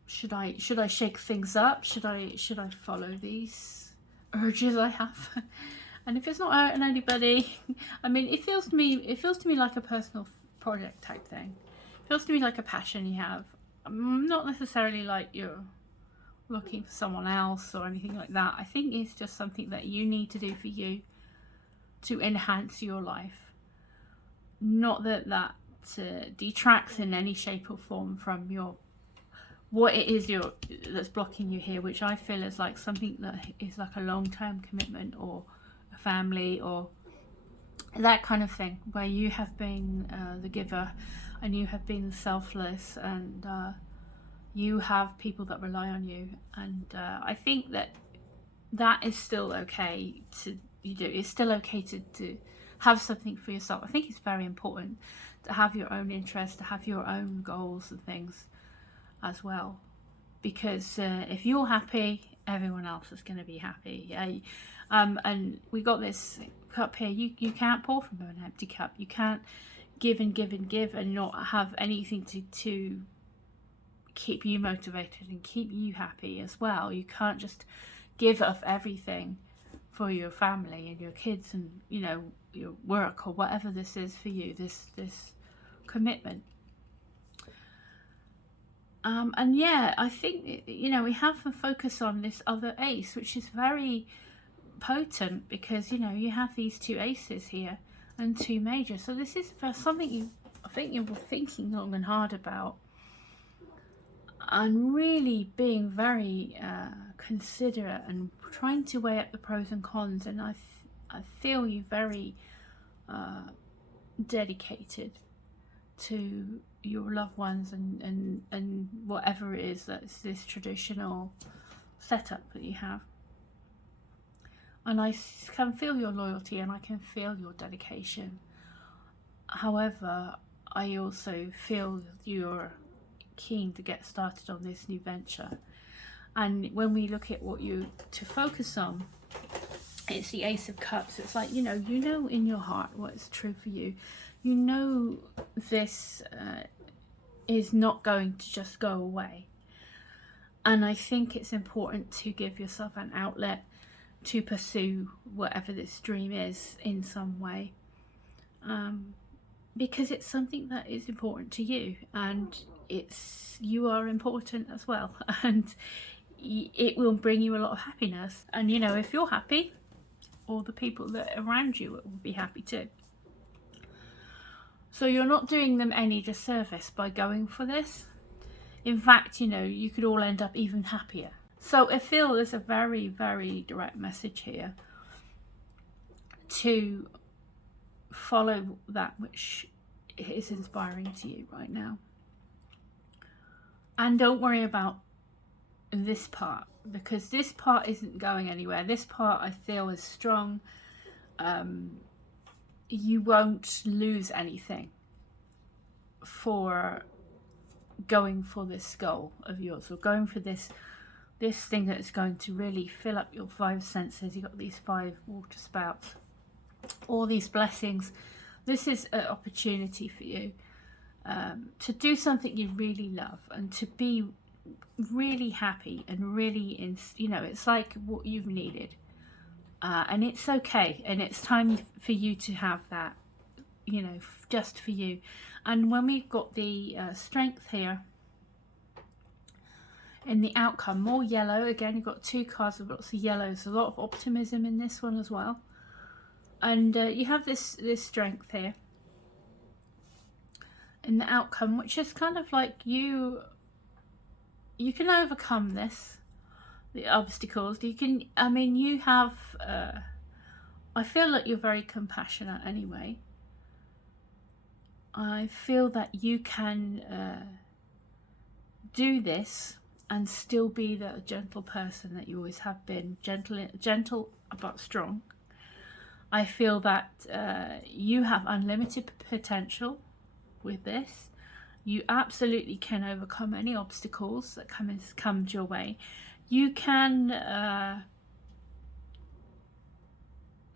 should I shake things up? Should I follow these urges I have? And if it's not hurting anybody, I mean, it feels to me like a personal project type thing. It feels to me like a passion you have. Not necessarily like you're looking for someone else or anything like that. I think it's just something that you need to do for you to enhance your life. Not that detracts in any shape or form from what it is that's blocking you here, which I feel is like something that is like a long-term commitment or a family or that kind of thing, where you have been the giver and you have been selfless, and you have people that rely on you, and I think that is still okay to do. It's still okay to have something for yourself. I think it's very important to have your own interests, to have your own goals and things as well, because if you're happy, everyone else is going to be happy. Yeah. And we got this cup here. You can't pour from an empty cup. You can't give and give and give and not have anything to keep you motivated and keep you happy as well. You can't just give up everything for your family and your kids and, you know, your work or whatever this is for you, this commitment. And yeah, I think, you know, we have to focus on this other ace, which is very potent, because, you know, you have these two aces here and two majors. So this is something I think you were thinking long and hard about, and really being very considerate and trying to weigh up the pros and cons. And I feel you very dedicated to your loved ones and whatever it is that's this traditional setup that you have. And I can feel your loyalty and I can feel your dedication. However, I also feel you're keen to get started on this new venture. And when we look at what you to focus on, it's the Ace of Cups. It's like, you know in your heart what is true for you. You know this is not going to just go away. And I think it's important to give yourself an outlet to pursue whatever this dream is in some way, because it's something that is important to you, and you are important as well, and it will bring you a lot of happiness. And you know, if you're happy, all the people that are around you will be happy too. So you're not doing them any disservice by going for this. In fact, you know, you could all end up even happier. So I feel there's a very, very direct message here to follow that which is inspiring to you right now. And don't worry about this part, because this part isn't going anywhere. This part I feel is strong. You won't lose anything for going for this goal of yours, or going for this thing that's going to really fill up your 5 senses. You've got these 5 water spouts, all these blessings. This is an opportunity for you to do something you really love, and to be really happy, and really you know, it's like what you've needed, and it's okay, and it's time for you to have that, you know, just for you. And when we've got the strength here in the outcome, more yellow again, you've got 2 cards with lots of yellows, a lot of optimism in this one as well. And you have this strength here in the outcome, which is kind of like you can overcome the obstacles. You can, I mean, you have, I feel like you're very compassionate anyway. I feel that you can do this and still be the gentle person that you always have been, gentle but strong. I feel that you have unlimited potential with this. You absolutely can overcome any obstacles that come your way. You can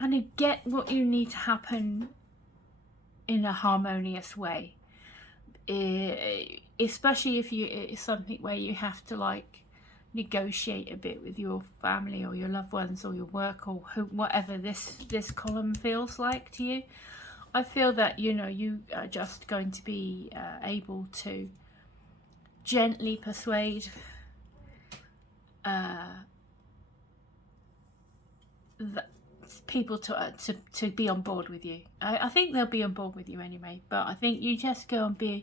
and get what you need to happen in a harmonious way, especially if it's something where you have to like negotiate a bit with your family or your loved ones or your work, or whatever this column feels like to you. I feel that, you know, you are just going to be able to gently persuade people to be on board with you. I think they'll be on board with you anyway, but I think you just go on being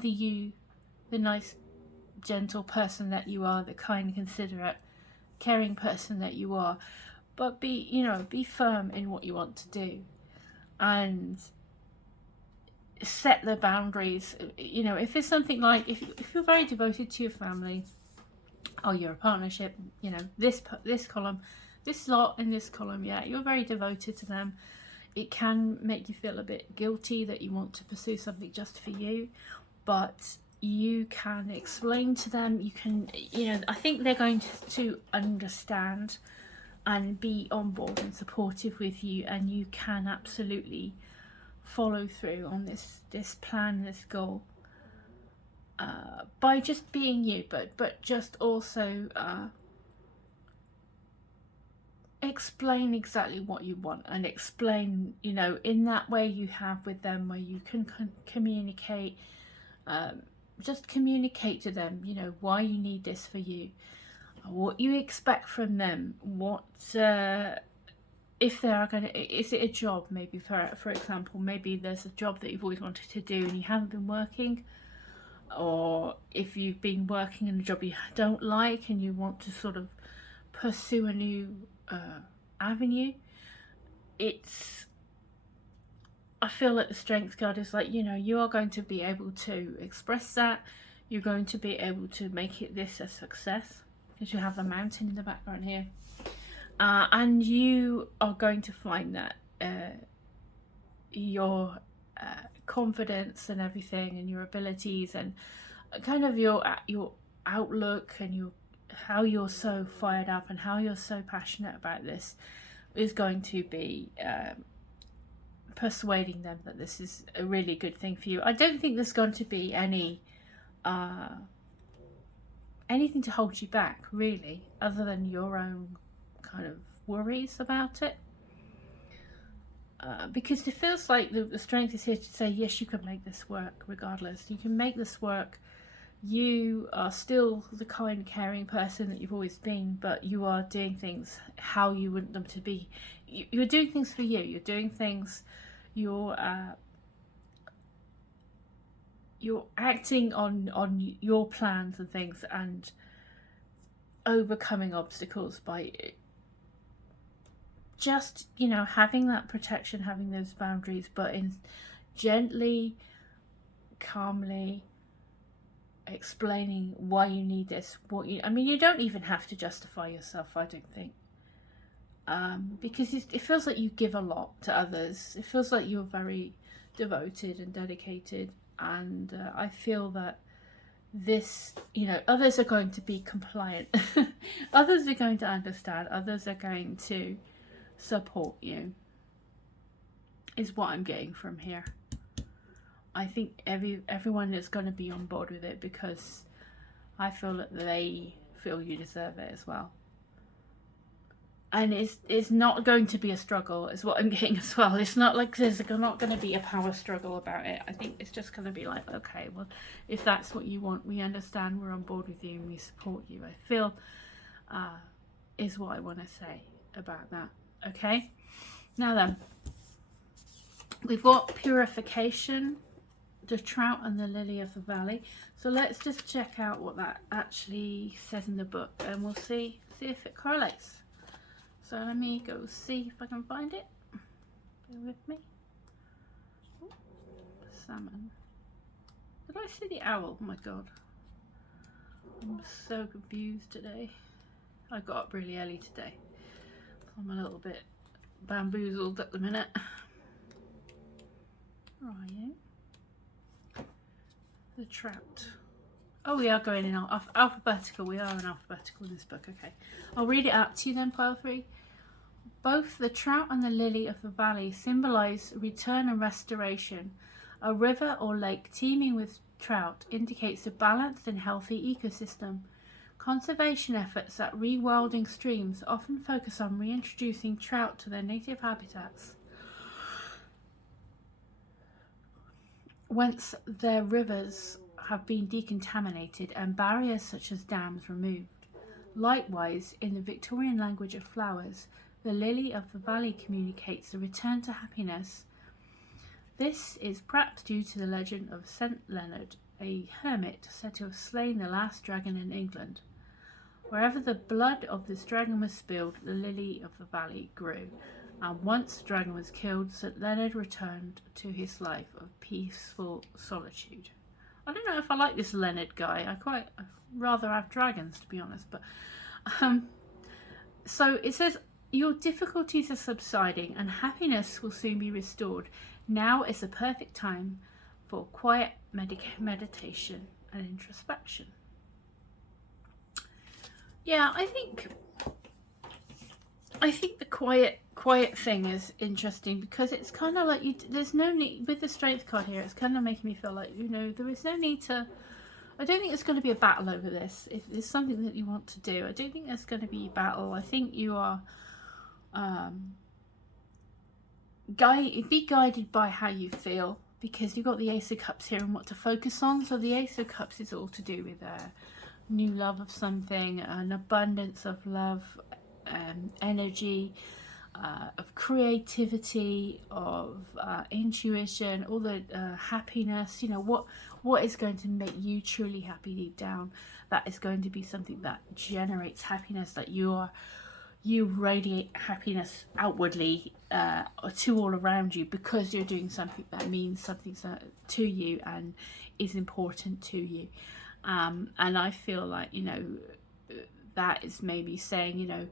the nice, gentle person that you are, the kind, considerate, caring person that you are. But be firm in what you want to do, and set the boundaries. You know, if it's something like, if you're very devoted to your family, or you're a partnership, you know, this column, this lot in this column, yeah, you're very devoted to them. It can make you feel a bit guilty that you want to pursue something just for you, but you can explain to them, you can, you know, I think they're going to understand and be on board and supportive with you, and you can absolutely follow through on this plan, this goal, by just being you, but just also explain exactly what you want, and explain, you know, in that way you have with them, where you can communicate, just communicate to them, you know, why you need this for you, what you expect from them, what if they are going to, is it a job, maybe for example, maybe there's a job that you've always wanted to do and you haven't been working, or if you've been working in a job you don't like and you want to sort of pursue a new avenue. I feel like the strength card is like, you know, you are going to be able to express that, you're going to be able to make this a success, because you have the mountain in the background here, and you are going to find that your confidence and everything, and your abilities, and kind of your outlook, and how you're so fired up and how you're so passionate about this is going to be persuading them that this is a really good thing for you. I don't think there's going to be any anything to hold you back, really, other than your own kind of worries about it. Because it feels like the strength is here to say, yes, you can make this work regardless. You can make this work. You are still the kind, caring person that you've always been, but you are doing things how you want them to be. You're doing things for you. You're doing things. You're acting on your plans and things, and overcoming obstacles by just, you know, having that protection, having those boundaries, but in gently, calmly explaining why you need this. I mean, you don't even have to justify yourself, I don't think, because it feels like you give a lot to others. It feels like you're very devoted and dedicated, and I feel that this, you know, others are going to be compliant. Others are going to understand. Others are going to support you, is what I'm getting from here. I think everyone is going to be on board with it, because I feel that they feel you deserve it as well. And it's not going to be a struggle, is what I'm getting as well. It's not like there's not going to be a power struggle about it. I think it's just going to be like, okay, well, if that's what you want, we understand, we're on board with you, and we support you. I feel is what I want to say about that. Okay, now then, we've got purification, the trout and the lily of the valley. So let's just check out what that actually says in the book, and we'll see if it correlates. So let me go see if I can find it. Bear with me. Ooh, salmon. Did I see the owl? Oh my god. I'm so confused today. I got up really early today. I'm a little bit bamboozled at the minute. Where are you? The trout. Oh, we are going in alphabetical. We are in alphabetical in this book. Okay. I'll read it out to you then, pile 3. Both the trout and the lily of the valley symbolize return and restoration. A river or lake teeming with trout indicates a balanced and healthy ecosystem. Conservation efforts at rewilding streams often focus on reintroducing trout to their native habitats, whence their rivers have been decontaminated and barriers such as dams removed. Likewise, in the Victorian language of flowers, the lily of the valley communicates a return to happiness. This is perhaps due to the legend of St. Leonard, a hermit said to have slain the last dragon in England. Wherever the blood of this dragon was spilled, the lily of the valley grew, and once the dragon was killed, St. Leonard returned to his life of peaceful solitude. I don't know if I like this Leonard guy. I'd rather have dragons, to be honest. But so it says, your difficulties are subsiding and happiness will soon be restored. Now is the perfect time for quiet meditation and introspection. Yeah, I think the quiet thing is interesting, because it's kind of like there's no need with the strength card here. It's kind of making me feel like, you know, there is no need to. I don't think it's going to be a battle over this. If it's something that you want to do, I don't think there's going to be a battle. I think you are be guided by how you feel, because you've got the Ace of Cups here and what to focus on. So the Ace of Cups is all to do with new love of something, an abundance of love, energy, of creativity, of intuition, all the happiness. You know, what is going to make you truly happy deep down. That is going to be something that generates happiness, that you radiate happiness outwardly to all around you, because you're doing something that means something to you and is important to you. And I feel like, you know, that is maybe saying, you know,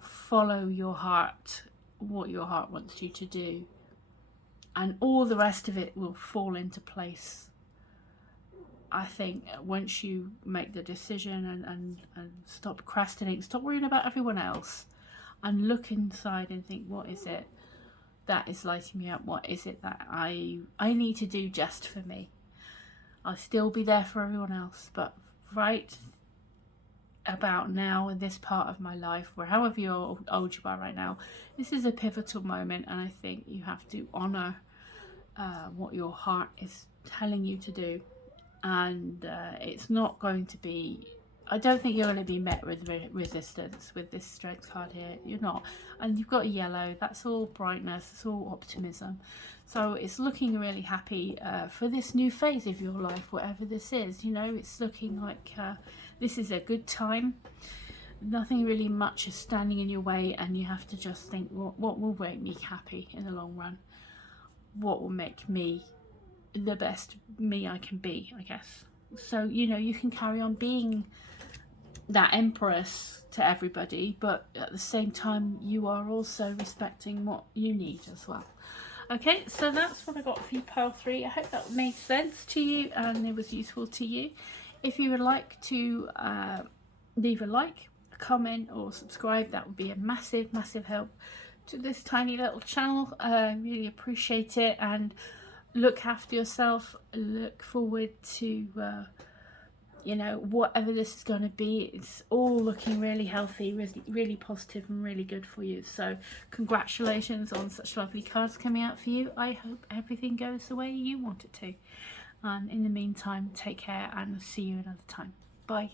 follow your heart, what your heart wants you to do, and all the rest of it will fall into place. I think once you make the decision and stop procrastinating, stop worrying about everyone else, and look inside and think, what is it that is lighting me up? What is it that I need to do just for me? I'll still be there for everyone else, but right about now, in this part of my life, where however old you are right now, this is a pivotal moment, and I think you have to honour what your heart is telling you to do. And it's not going to be, I don't think you're going to be met with resistance with this strength card here. You're not. And you've got a yellow, that's all brightness, it's all optimism. So it's looking really happy for this new phase of your life, whatever this is. You know, it's looking like this is a good time. Nothing really much is standing in your way, and you have to just think, what will make me happy in the long run? What will make me the best me I can be, I guess. So, you know, you can carry on being that empress to everybody, but at the same time you are also respecting what you need as well. Okay, so that's what I got for you, pile 3. I hope that made sense to you and it was useful to you. If you would like to leave a like, a comment or subscribe, that would be a massive help to this tiny little channel. I really appreciate it, and look after yourself. Look forward to you know, whatever this is going to be, it's all looking really healthy, really positive and really good for you. So congratulations on such lovely cards coming out for you. I hope everything goes the way you want it to, and in the meantime, take care and see you another time. Bye.